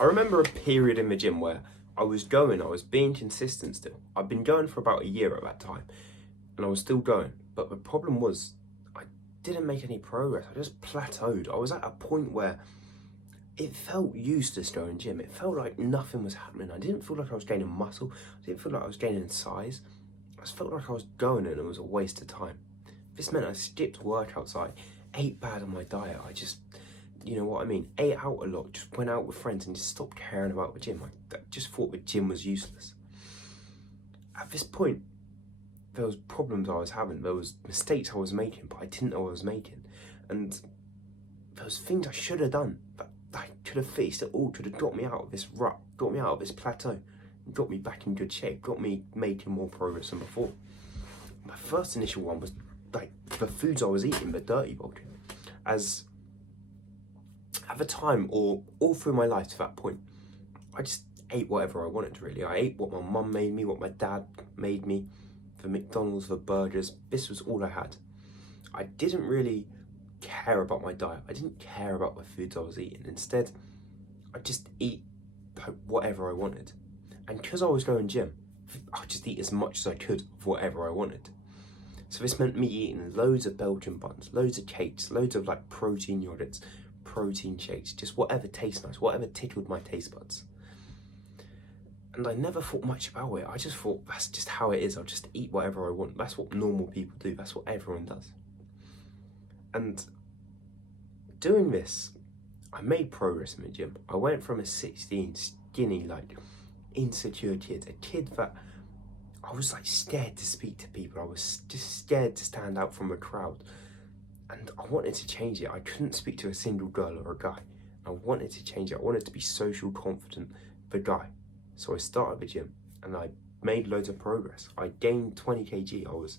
I remember a period in the gym where I was being consistent still. I'd been going for about a year at that time, and I was still going. But the problem was, I didn't make any progress. I just plateaued. I was at a point where it felt useless going gym. It felt like nothing was happening. I didn't feel like I was gaining muscle. I didn't feel like I was gaining size. I just felt like I was going and it was a waste of time. This meant I skipped workouts. I ate bad on my diet. I just, you know what I mean, ate out a lot, just went out with friends and just stopped caring about the gym. I just thought the gym was useless. At this point, there was problems I was having. There was mistakes I was making, but I didn't know I was making. And there was things I should have done that I could have fixed it all, could have got me out of this rut, got me out of this plateau, and got me back in good shape, got me making more progress than before. My first initial one was like the foods I was eating, the dirty bulking. As at the time, or all through my life to that point, I just ate whatever I wanted really. I ate what my mum made me, what my dad made me, the McDonald's, the burgers. This was all I had. I didn't really care about my diet. I didn't care about the foods I was eating. Instead, I just eat whatever I wanted. And because I was going gym, I'd just eat as much as I could of whatever I wanted. So this meant me eating loads of Belgian buns, loads of cakes, loads of like protein yogurts, protein shakes, just whatever tastes nice, whatever tickled my taste buds. And I never thought much about it. I just thought that's just how it is. I'll just eat whatever I want. That's what normal people do. That's what everyone does. And doing this, I made progress in the gym. I went from a 16 skinny, like insecure kid, a kid that I was like scared to speak to people. I was just scared to stand out from a crowd. And I wanted to change it. I couldn't speak to a single girl or a guy. I wanted to change it. I wanted to be social confident, the guy. So I started the gym and I made loads of progress. I gained 20 kg. I was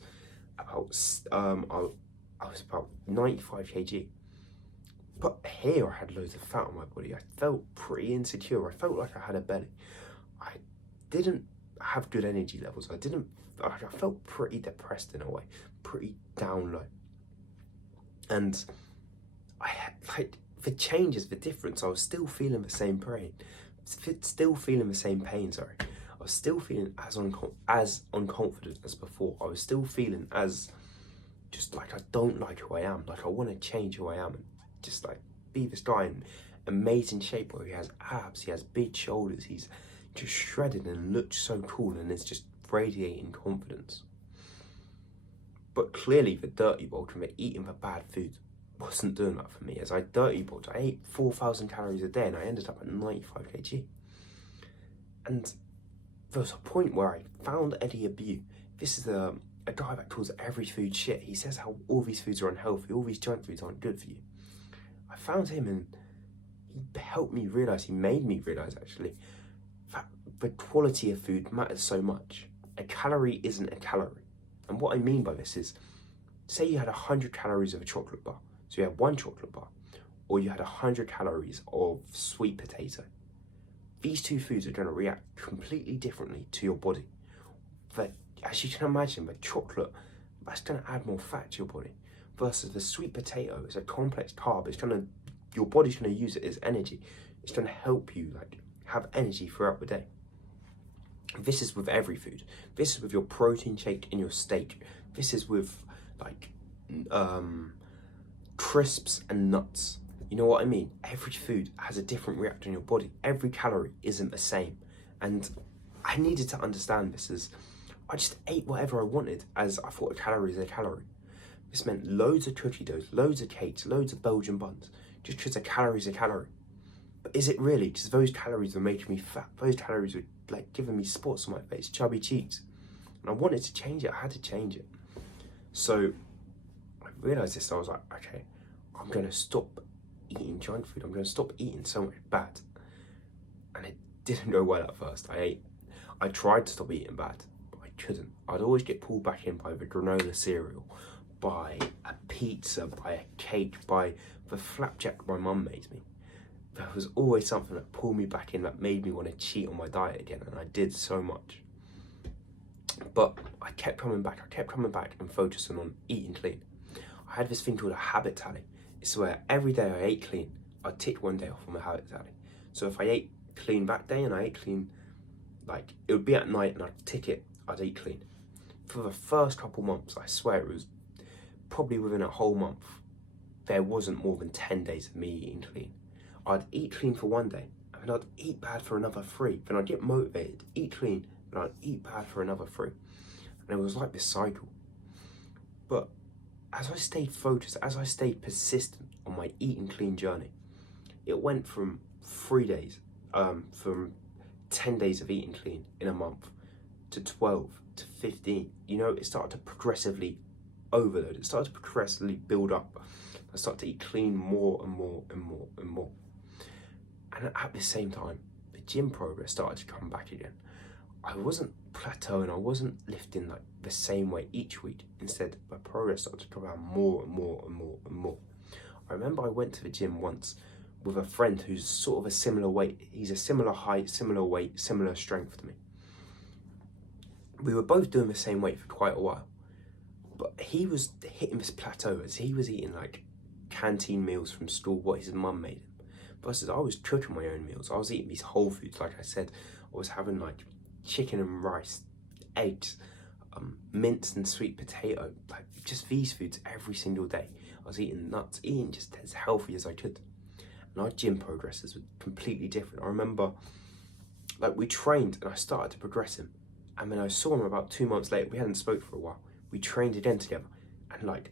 about 95 kg. But here I had loads of fat on my body. I felt pretty insecure. I felt like I had a belly. I didn't have good energy levels. I felt pretty depressed in a way, pretty down low. And I had like the changes, the difference. I was still feeling the same pain. Still feeling the same pain, sorry. I was still feeling as unconfident as before. I was still feeling as just like I don't like who I am. Like I want to change who I am and just like be this guy in amazing shape where he has abs, he has big shoulders, he's just shredded and looks so cool and is just radiating confidence. But clearly the dirty bulk and the eating the bad food wasn't doing that for me. As I dirty bulked, I ate 4,000 calories a day and I ended up at 95 kg. And there was a point where I found Eddie Abu. This is a guy that calls every food shit. He says how all these foods are unhealthy, all these junk foods aren't good for you. I found him and he helped me realise, he made me realise actually, that the quality of food matters so much. A calorie isn't a calorie. And what I mean by this is, say you had 100 calories of a chocolate bar. So you had one chocolate bar, or you had 100 calories of sweet potato. These two foods are going to react completely differently to your body. But as you can imagine, the chocolate, that's going to add more fat to your body. Versus the sweet potato, it's a complex carb. Your body's going to use it as energy. It's going to help you like have energy throughout the day. This is with every food. This is with your protein shake and your steak. This is with like crisps and nuts. You know what I mean? Every food has a different reaction in your body. Every calorie isn't the same. And I needed to understand this as I just ate whatever I wanted as I thought a calorie is a calorie. This meant loads of cookie doughs, loads of cakes, loads of Belgian buns, just because a calorie is a calorie. But is it really? Because those calories were making me fat. Those calories were like giving me spots on my face, chubby cheeks. And I wanted to change it. I had to change it. So I realised this. I was like, okay, I'm going to stop eating junk food. I'm going to stop eating so much bad. And it didn't go well at first. I tried to stop eating bad, but I couldn't. I'd always get pulled back in by the granola cereal, by a pizza, by a cake, by the flapjack my mum made me. There was always something that pulled me back in, that made me want to cheat on my diet again, and I did so much. But I kept coming back and focusing on eating clean. I had this thing called a habit tally. It's where every day I ate clean, I'd tick one day off on my habit tally. So if I ate clean that day and I ate clean. Like, it would be at night and I'd tick it, I'd eat clean. For the first couple months, I swear it was probably within a whole month, there wasn't more than 10 days of me eating clean. I'd eat clean for one day, and I'd eat bad for another 3. Then I'd get motivated, eat clean, and I'd eat bad for another 3. And it was like this cycle. But as I stayed focused, as I stayed persistent on my eating clean journey, it went from 3 days, from 10 days of eating clean in a month, to 12, to 15. You know, it started to progressively overload. It started to progressively build up. I started to eat clean more and more and more and more. And at the same time, the gym progress started to come back again. I wasn't plateauing, I wasn't lifting like the same weight each week. Instead, my progress started to come out more and more and more and more. I remember I went to the gym once with a friend who's sort of a similar weight. He's a similar height, similar weight, similar strength to me. We were both doing the same weight for quite a while, but he was hitting this plateau as he was eating like canteen meals from school, what his mum made him. Versus I was cooking my own meals. I was eating these whole foods, like I said. I was having like chicken and rice, eggs, mince and sweet potato, like just these foods every single day. I was eating nuts, eating just as healthy as I could. And our gym progresses were completely different. I remember, like, we trained and I started to progress him. And then I saw him about 2 months later. We hadn't spoke for a while. We trained again together. And like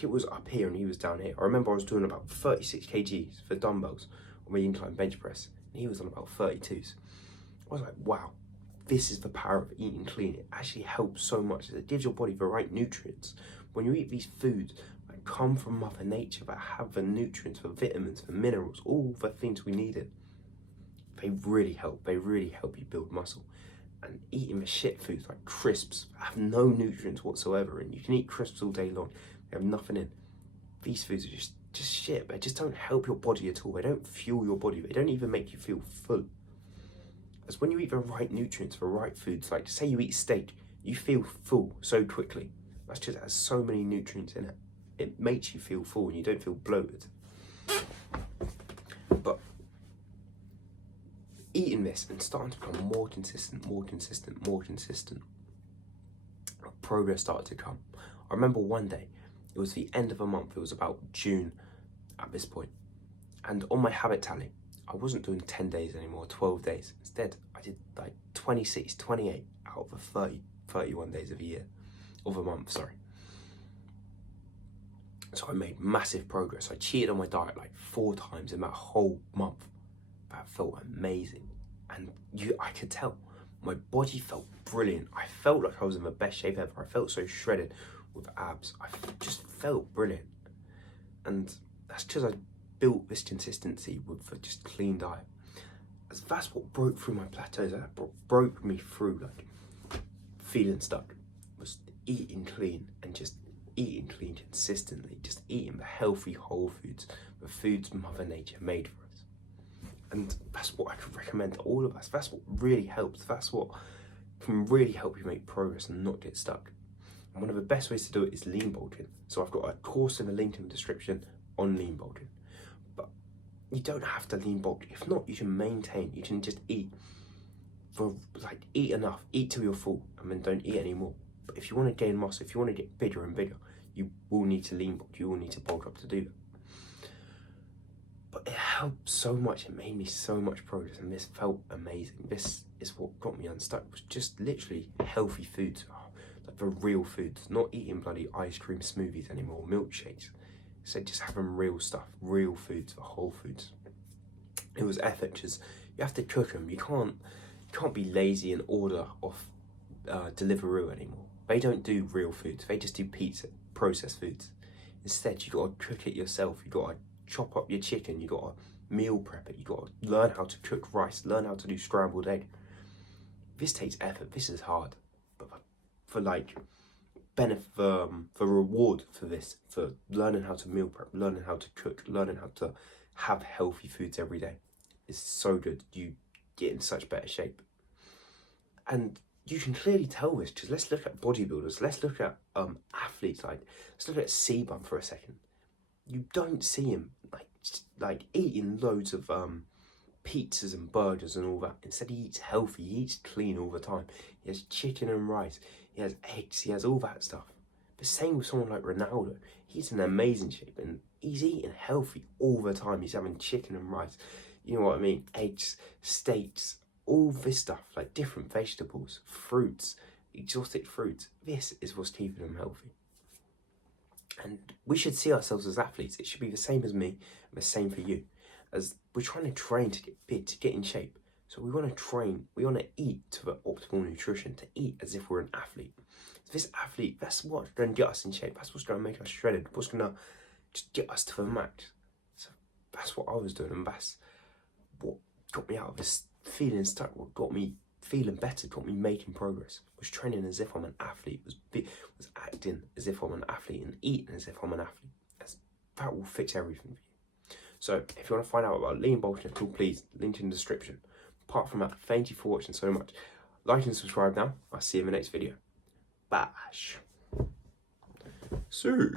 it was up here and he was down here. I remember I was doing about 36 kgs for dumbbells on my incline bench press. And he was on about 32s. I was like, wow, this is the power of eating clean. It actually helps so much. It gives your body the right nutrients. When you eat these foods that come from Mother Nature, that have the nutrients, the vitamins, the minerals, all the things we needed, they really help. They really help you build muscle. And eating the shit foods like crisps have no nutrients whatsoever, and you can eat crisps all day long. They have nothing in. These foods are just shit. They just don't help your body at all. They don't fuel your body. They don't even make you feel full. As when you eat the right nutrients, the right foods, like say you eat steak, you feel full so quickly. That's just, it has so many nutrients in it. It makes you feel full and you don't feel bloated. But eating this and starting to become more consistent, progress started to come. I remember one day, it was the end of a month, it was about June at this point, and on my habit tally, I wasn't doing 10 days anymore, 12 days. Instead, I did like 26, 28 out of the 31 days of a month, sorry. So I made massive progress. I cheated on my diet like 4 times in that whole month. That felt amazing. And I could tell, my body felt brilliant. I felt like I was in the best shape ever. I felt so shredded with abs. I just felt brilliant. And that's because I built this consistency with a just clean diet. As that's what broke through my plateaus. That broke me through like feeling stuck. Was eating clean and just eating clean consistently. Just eating the healthy whole foods, the foods Mother Nature made for us. And that's what I could recommend to all of us. That's what really helps. That's what can really help you make progress and not get stuck. And one of the best ways to do it is lean bulking. So I've got a course in the link in the description on lean bulking. But you don't have to lean bulk. If not, you can maintain. You can just eat eat enough, eat till you're full, and then don't eat anymore. But if you want to gain muscle, if you want to get bigger and bigger, you will need to lean bulk. You will need to bulk up to do that. But it helped so much. It made me so much progress, and this felt amazing. This is what got me unstuck. Was just literally healthy foods, like the real foods. Not eating bloody ice cream smoothies anymore, milkshakes. So just having real stuff, real foods, the whole foods. It was effort because you have to cook them. You can't be lazy and order off Deliveroo anymore. They don't do real foods. They just do pizza, processed foods. Instead, you got to cook it yourself. You got to chop up your chicken. You got to meal prep it. You got to learn how to cook rice. Learn how to do scrambled egg. This takes effort. This is hard. But for like benefit, for reward for this, for learning how to meal prep, learning how to cook, learning how to have healthy foods every day, is so good. You get in such better shape. And you can clearly tell this because let's look at bodybuilders, let's look at athletes, let's look at C-Bum for a second. You don't see him like eating loads of pizzas and burgers and all that. Instead, he eats healthy, he eats clean all the time. He has chicken and rice, he has eggs, he has all that stuff. The same with someone like Ronaldo. He's in amazing shape and he's eating healthy all the time. He's having chicken and rice, you know what I mean? Eggs, steaks, all this stuff, like different vegetables, fruits, exotic fruits. This is what's keeping him healthy. And we should see ourselves as athletes. It should be the same as me and the same for you. As we're trying to train to get fit, to get in shape. So we want to train, we want to eat to the optimal nutrition, to eat as if we're an athlete. This athlete, that's what's going to get us in shape. That's what's going to make us shredded. What's going to just get us to the max. So that's what I was doing, and that's what got me out of this feeling stuck. What got me feeling better, got me making progress. Was training as if I'm an athlete. Was acting as if I'm an athlete and eating as if I'm an athlete. That will fix everything for you. So if you want to find out about lean bulking at all, please link in the description. Apart from that, thank you for watching so much. Like and subscribe now. I'll see you in the next video. Bash. So.